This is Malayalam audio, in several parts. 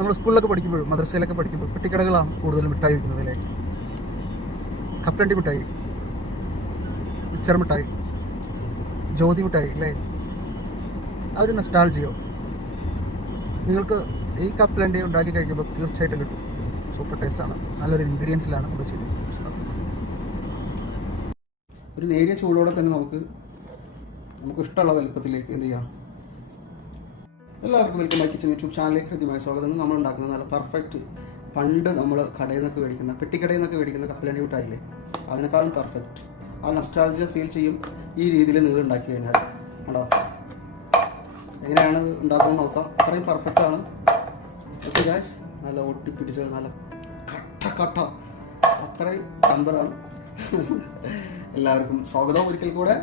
നമ്മൾ സ്കൂളിലൊക്കെ പഠിക്കുമ്പോഴും മദ്രസയിലൊക്കെ പഠിക്കുമ്പോൾ പെട്ടിക്കടകളാണ് കൂടുതലും മിഠായി വയ്ക്കുന്നത് അല്ലേ. കപ്പലണ്ടി മിഠായി, മിച്ചർ മിഠായി, ജ്യോതി മിഠായി അല്ലേ. ആ ഒരു നൊസ്റ്റാൾജിയോ നിങ്ങൾക്ക് ഈ കപ്പലണ്ടി ഉണ്ടാക്കി കഴിക്കുമ്പോൾ തീർച്ചയായിട്ടും കിട്ടും. സൂപ്പർ ടേസ്റ്റാണ്. നല്ലൊരു ഇൻഗ്രീഡിയൻസിലാണ് നമ്മൾ ചെയ്യുന്നത്. ഒരു നേരിയ ചൂടോടെ തന്നെ നമുക്ക് ഇഷ്ടമുള്ള വലുപ്പത്തിലേക്ക് എന്ത് ചെയ്യാം. എല്ലാവർക്കും വെൽക്കം ബാക്ക് കിച്ചൻ യൂട്യൂബ് ചാനലിലേക്ക് കൃത്യമായ സ്വാഗതം. നമ്മൾ ഉണ്ടാക്കുന്നത് നല്ല പെർഫെക്റ്റ് പണ്ട് നമ്മൾ കടയിൽ നിന്നൊക്കെ മേടിക്കുന്ന പെട്ടിക്കടയിൽ നിന്നൊക്കെ മേടിക്കുന്ന കപ്പലണ്ടി മിഠായില്ലേ, അതിനേക്കാളും പെർഫെക്റ്റ്. ആ നൊസ്റ്റാൾജിയ ഫീൽ ചെയ്യും ഈ രീതിയിൽ നിങ്ങൾ ഉണ്ടാക്കി കഴിഞ്ഞാൽ. കണ്ടോ എങ്ങനെയാണ് ഉണ്ടാക്കുന്നത് നോക്കാം. അത്രയും പെർഫെക്റ്റ് ആണ്. ഓക്കെ ഗായ്സ്, നല്ല ഒട്ടിപ്പിടിച്ചത്, നല്ല കട്ട അത്രയും നമ്പറാണ്. എല്ലാവർക്കും സ്വാഗതം. ഒരിക്കൽ കൂടെ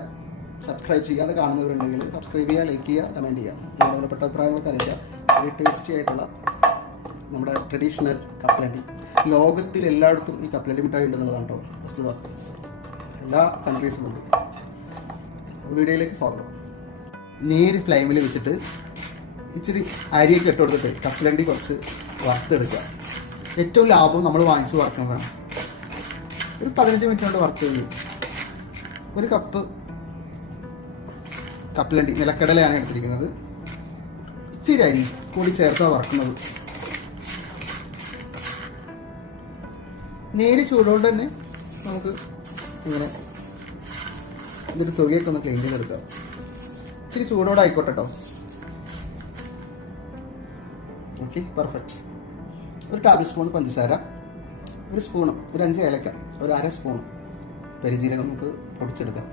സബ്സ്ക്രൈബ് ചെയ്യാതെ കാണുന്നവരുണ്ടെങ്കിൽ സബ്സ്ക്രൈബ് ചെയ്യുക, ലൈക്ക് ചെയ്യുക, കമൻറ്റ് ചെയ്യുക. നിങ്ങളുടെ വിലപ്പെട്ട അഭിപ്രായങ്ങളൊക്കെ അറിയിക്കുക. ഒരു ടേസ്റ്റി ആയിട്ടുള്ള നമ്മുടെ ട്രഡീഷണൽ കപ്പലണ്ടി. ലോകത്തിൽ എല്ലായിടത്തും ഈ കപ്പലണ്ടി മിഠായി ഉണ്ടെന്നുള്ളതാണ് കേട്ടോ വസ്തുത. എല്ലാ കൺട്രീസും ഉണ്ട്. വീഡിയോയിലേക്ക് സ്വാഗതം. നേര് ഫ്ലെയിമിൽ വെച്ചിട്ട് ഇച്ചിരി അരിയൊക്കെ ഇട്ട് കൊടുത്തിട്ട് കപ്പലണ്ടി കുറച്ച് വറുത്തെടുക്കുക. ഏറ്റവും ലാഭം നമ്മൾ വാങ്ങിച്ച് വറുക്കുന്നതാണ്. ഒരു 15 മിനിറ്റ് കൊണ്ട് വറുത്ത് കഴിയും. ഒരു കപ്പ് കപ്പലണ്ടി നിലക്കടലയാണ് എടുത്തിരിക്കുന്നത്. ഇച്ചിരി അരി കൂടി ചേർത്താണ് വറക്കുന്നത്. നേരി ചൂടുകൊണ്ട് തന്നെ നമുക്ക് ഇങ്ങനെ ഇതിൻ്റെ തുകയൊക്കെ ഒന്ന് ക്ലീൻ ചെയ്തെടുക്കാം. ഇച്ചിരി ചൂടോടെ ആയിക്കോട്ടെ കേട്ടോ. Okay, perfect. ഒരു ടേബിൾ സ്പൂൺ പഞ്ചസാര, ഒരു സ്പൂണ്, ഒരു 5 ഏലക്ക, ഒരു അര സ്പൂൺ പെരുംജീരകം നമുക്ക് പൊടിച്ചെടുക്കാം.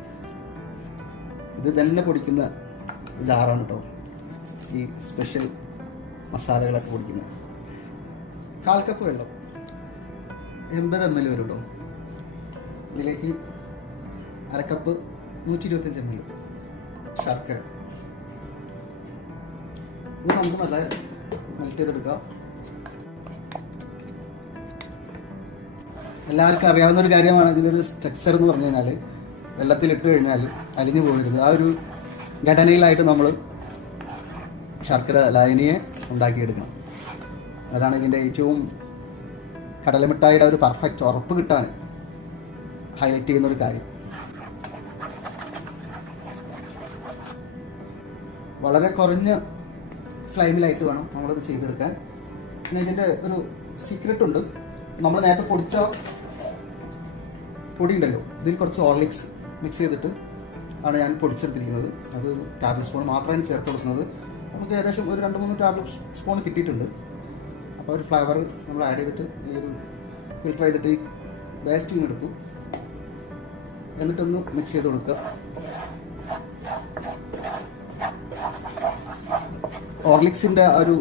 ഇത് തന്നെ പൊടിക്കുന്ന ജാറാണ് കേട്ടോ ഈ സ്പെഷ്യൽ മസാലകളൊക്കെ പൊടിക്കുന്നത്. 1/4 കപ്പ് വെള്ളം, 80 ml വരും കേട്ടോ. ഇതിലേക്ക് അരക്കപ്പ് 125 ml ശർക്കര. ഇത് നമുക്ക് നല്ല മെൽറ്റ് ചെയ്തെടുക്കാം. എല്ലാവർക്കും അറിയാവുന്ന ഒരു കാര്യമാണ് ഇതിനൊരു സ്ട്രക്ചർ എന്ന് പറഞ്ഞു കഴിഞ്ഞാൽ, വെള്ളത്തിലിട്ട് കഴിഞ്ഞാൽ അലിഞ്ഞു പോകരുത്. ആ ഒരു ഘടനയിലായിട്ട് നമ്മൾ ശർക്കര ലായനിയെ ഉണ്ടാക്കിയെടുക്കണം. അതാണ് ഇതിൻ്റെ ഏറ്റവും കടലമിഠായിയുടെ ഒരു പെർഫെക്റ്റ് ഉറപ്പ് കിട്ടാൻ ഹൈലൈറ്റ് ചെയ്യുന്നൊരു കാര്യം. വളരെ കുറഞ്ഞ ഫ്ലെയിമിലായിട്ട് വേണം നമ്മളത് ചെയ്തെടുക്കാൻ. പിന്നെ ഇതിൻ്റെ ഒരു സീക്രട്ട് ഉണ്ട്. നമ്മൾ നേരത്തെ പൊടിച്ച പൊടി ഉണ്ടല്ലോ, ഇതിൽ കുറച്ച് ഹോർലിക്സ് മിക്സ് ചെയ്തിട്ട് ആണ് ഞാൻ പൊടിച്ചെടുത്തിരിക്കുന്നത്. അത് ടേബിൾ സ്പൂൺ മാത്രമാണ് ചേർത്ത് കൊടുക്കുന്നത്. നമുക്ക് ഏകദേശം ഒരു 2-3 ടേബിൾ സ്പൂൺ കിട്ടിയിട്ടുണ്ട്. അപ്പോൾ ഒരു ഫ്ലേവർ നമ്മൾ ആഡ് ചെയ്തിട്ട് ഈ ഒരു ഫിൽട്ടർ ചെയ്തിട്ട് ഈ വേസ്റ്റിങ് എടുത്തു, എന്നിട്ടൊന്ന് മിക്സ് ചെയ്ത് കൊടുക്കുക. ഹോർലിക്സിൻ്റെ ആ ഒരു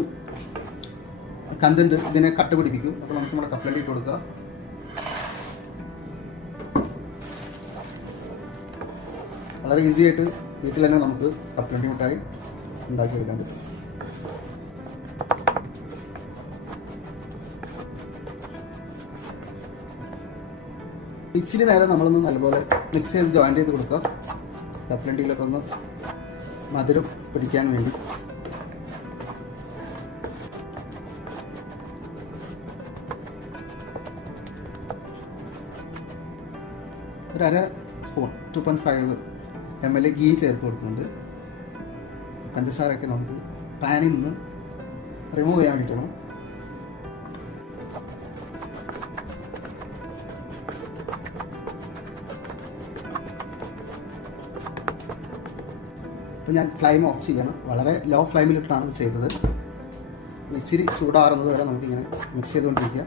കണ്ടന്റ് ഇതിനെ കട്ട പിടിപ്പിക്കും. അപ്പോൾ നമുക്ക് നമ്മുടെ കപ്പലണ്ടി ഇട്ട് കൊടുക്കുക. വളരെ ഈസി ആയിട്ട് വീട്ടിൽ തന്നെ നമുക്ക് കപ്പലണ്ടി മിഠായി ഉണ്ടാക്കിയെടുക്കാൻ പറ്റും. ഇച്ചിരി നേരം നമ്മളൊന്ന് നല്ലപോലെ മിക്സ് ചെയ്ത് ജോയിൻ ചെയ്ത് കൊടുക്കുക. കപ്പലണ്ടിയിലൊക്കെ ഒന്ന് മധുരം പിടിക്കാൻ വേണ്ടി. ഒരു അര സ്പൂൺ 2.5 ml ഗീ ചേർത്ത് കൊടുക്കുന്നുണ്ട്. പഞ്ചസാരയൊക്കെ നമുക്ക് പാനിൽ നിന്ന് റിമൂവ് ചെയ്യാൻ വേണ്ടിയിട്ടാണ്. അപ്പോൾ ഞാൻ ഫ്ലെയിം ഓഫ് ചെയ്യണം. വളരെ ലോ ഫ്ലെയിമിലിട്ടാണ് ഇത് ചെയ്തത്. ഇച്ചിരി ചൂടാറുന്നത് വരെ നമുക്കിങ്ങനെ മിക്സ് ചെയ്തുകൊണ്ടിരിക്കുക.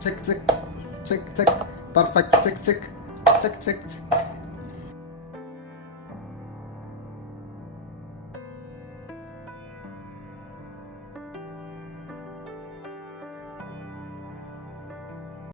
Check, check, check, check. Perfect. Check, check, check, check, check.